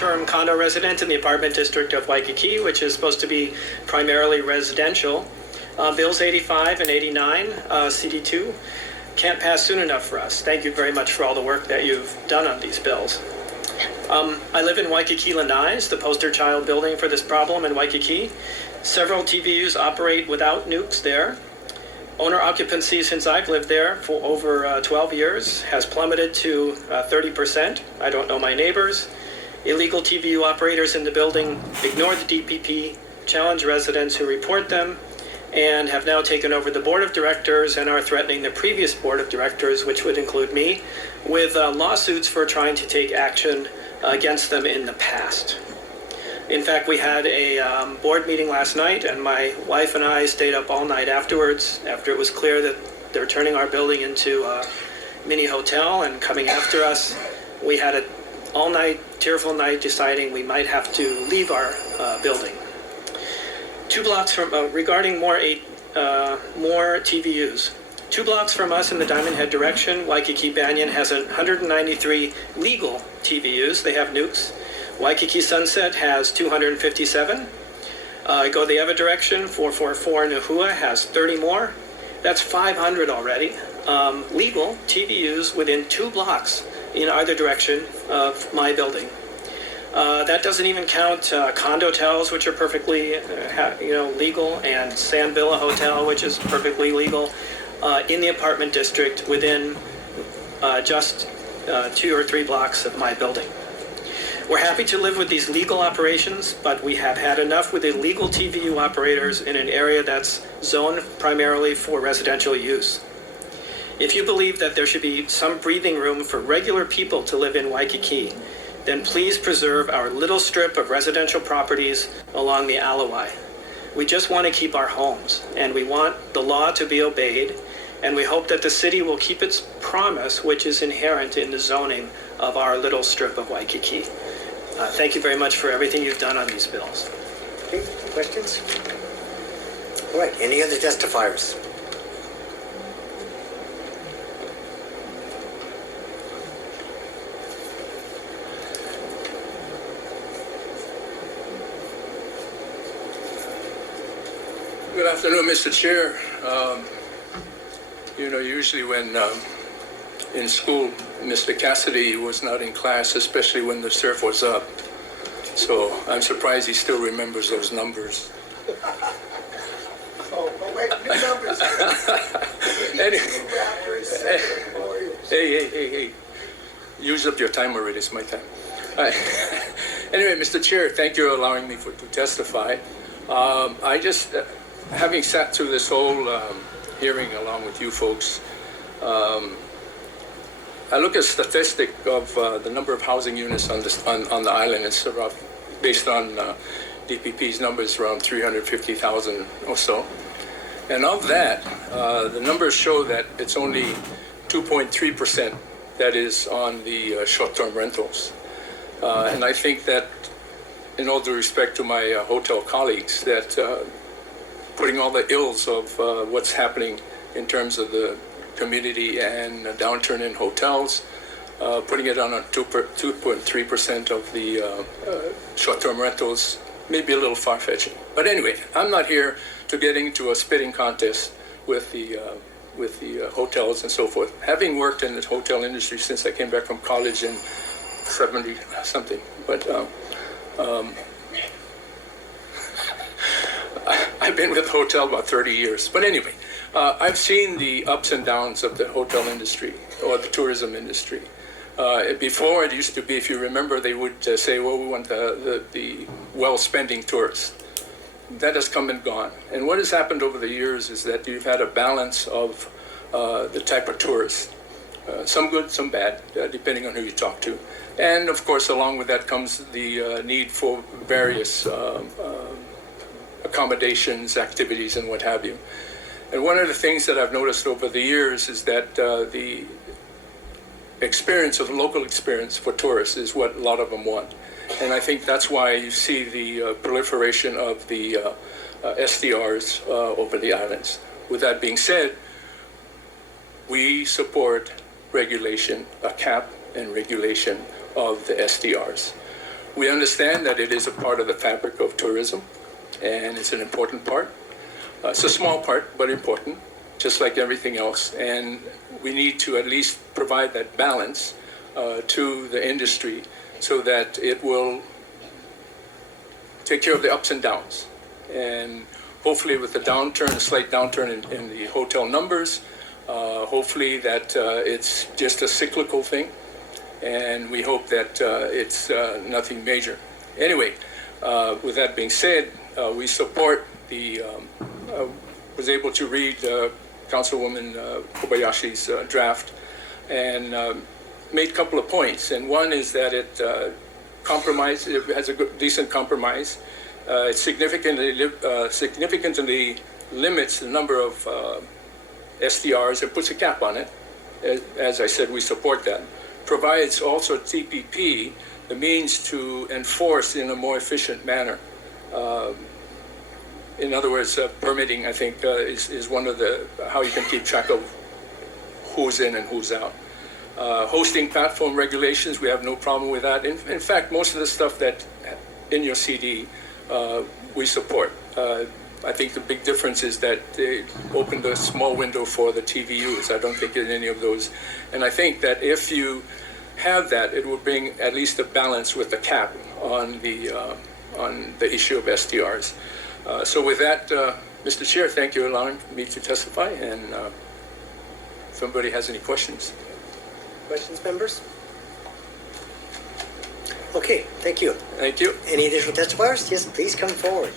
long-term condo resident in the apartment district of Waikīkī, which is supposed to be primarily residential. Bills 85 and 89, CD2, can't pass soon enough for us. Thank you very much for all the work that you've done on these bills. I live in Waikīkī Lanai's, the poster child building for this problem in Waikīkī. Several TVUs operate without nukes there. Owner occupancy since I've lived there for over 12 years has plummeted to 30%. I don't know my neighbors. Illegal TVU operators in the building ignore the DPP, challenge residents who report them, and have now taken over the board of directors and are threatening the previous board of directors, which would include me, with lawsuits for trying to take action against them in the past. In fact, we had a board meeting last night, and my wife and I stayed up all night afterwards, after it was clear that they're turning our building into a mini hotel and coming after us. We had an all-night, tearful night deciding we might have to leave our building. 2 blocks from, regarding more TVUs. 2 blocks from us in the Diamond Head direction, Waikīkī Banyan has 193 legal TVUs. They have nukes. Waikīkī Sunset has 257. Go the other direction, 444 Nahua has 30 more. That's 500 already. Legal TVUs within 2 blocks in either direction of my building. That doesn't even count condotels, which are perfectly legal, and San Villa Hotel, which is perfectly legal, in the apartment district within just 2 or 3 blocks of my building. We're happy to live with these legal operations, but we have had enough with illegal TVU operators in an area that's zoned primarily for residential use. If you believe that there should be some breathing room for regular people to live in Waikīkī, then please preserve our little strip of residential properties along the Aloha. We just want to keep our homes, and we want the law to be obeyed, and we hope that the city will keep its promise, which is inherent in the zoning of our little strip of Waikīkī. Thank you very much for everything you've done on these bills. Okay, questions? All right, any other testifiers? Good afternoon, Mr. Chair. Usually when in school, Mr. Cassidy was not in class, especially when the surf was up. So I'm surprised he still remembers those numbers. Oh, wait, new numbers. Hey. Use up your time already, it's my time. Anyway, Mr. Chair, thank you for allowing me to testify. I just, having sat through this whole hearing along with you folks, I look at statistic of the number of housing units on the island. It's rough, based on DPP's numbers, around 350,000 or so. And of that, the numbers show that it's only 2.3% that is on the short-term rentals. And I think that, in all due respect to my hotel colleagues, that putting all the ills of what's happening in terms of the community and a downturn in hotels, putting it on a 2.3% of the short-term rentals may be a little far-fetched. But anyway, I'm not here to get into a spitting contest with the hotels and so forth. Having worked in the hotel industry since I came back from college in 70-something, but I've been with the hotel about 30 years. But anyway, I've seen the ups and downs of the hotel industry or the tourism industry. Before, it used to be, if you remember, they would say, well, we want the well-spending tourists. That has come and gone. And what has happened over the years is that you've had a balance of the type of tourists. Some good, some bad, depending on who you talk to. And of course, along with that comes the need for various accommodations, activities, and what have you. And one of the things that I've noticed over the years is that the local experience for tourists is what a lot of them want. And I think that's why you see the proliferation of the SDRs over the islands. With that being said, we support regulation, a cap and regulation of the SDRs. We understand that it is a part of the fabric of tourism, and it's an important part. It's a small part, but important, just like everything else. And we need to at least provide that balance to the industry so that it will take care of the ups and downs. And hopefully with the downturn, a slight downturn in the hotel numbers, hopefully that it's just a cyclical thing. And we hope that it's nothing major. Anyway, with that being said, we support the, was able to read Councilwoman Kobayashi's draft and made a couple of points. And one is that it has a decent compromise. It significantly limits the number of SDRs and puts a cap on it. As I said, we support that. Provides also TPP the means to enforce in a more efficient manner. In other words, permitting, I think, is one of the, how you can keep track of who's in and who's out. Hosting platform regulations, we have no problem with that. In fact, most of the stuff that in your CD, we support. I think the big difference is that they opened a small window for the TVUs. I don't think in any of those. And I think that if you have that, it will bring at least a balance with the cap on the issue of SDRs. So with that, Mr. Chair, thank you for allowing me to testify. And if somebody has any questions. Questions, members? Okay, thank you. Thank you. Any additional testifiers? Yes, please come forward.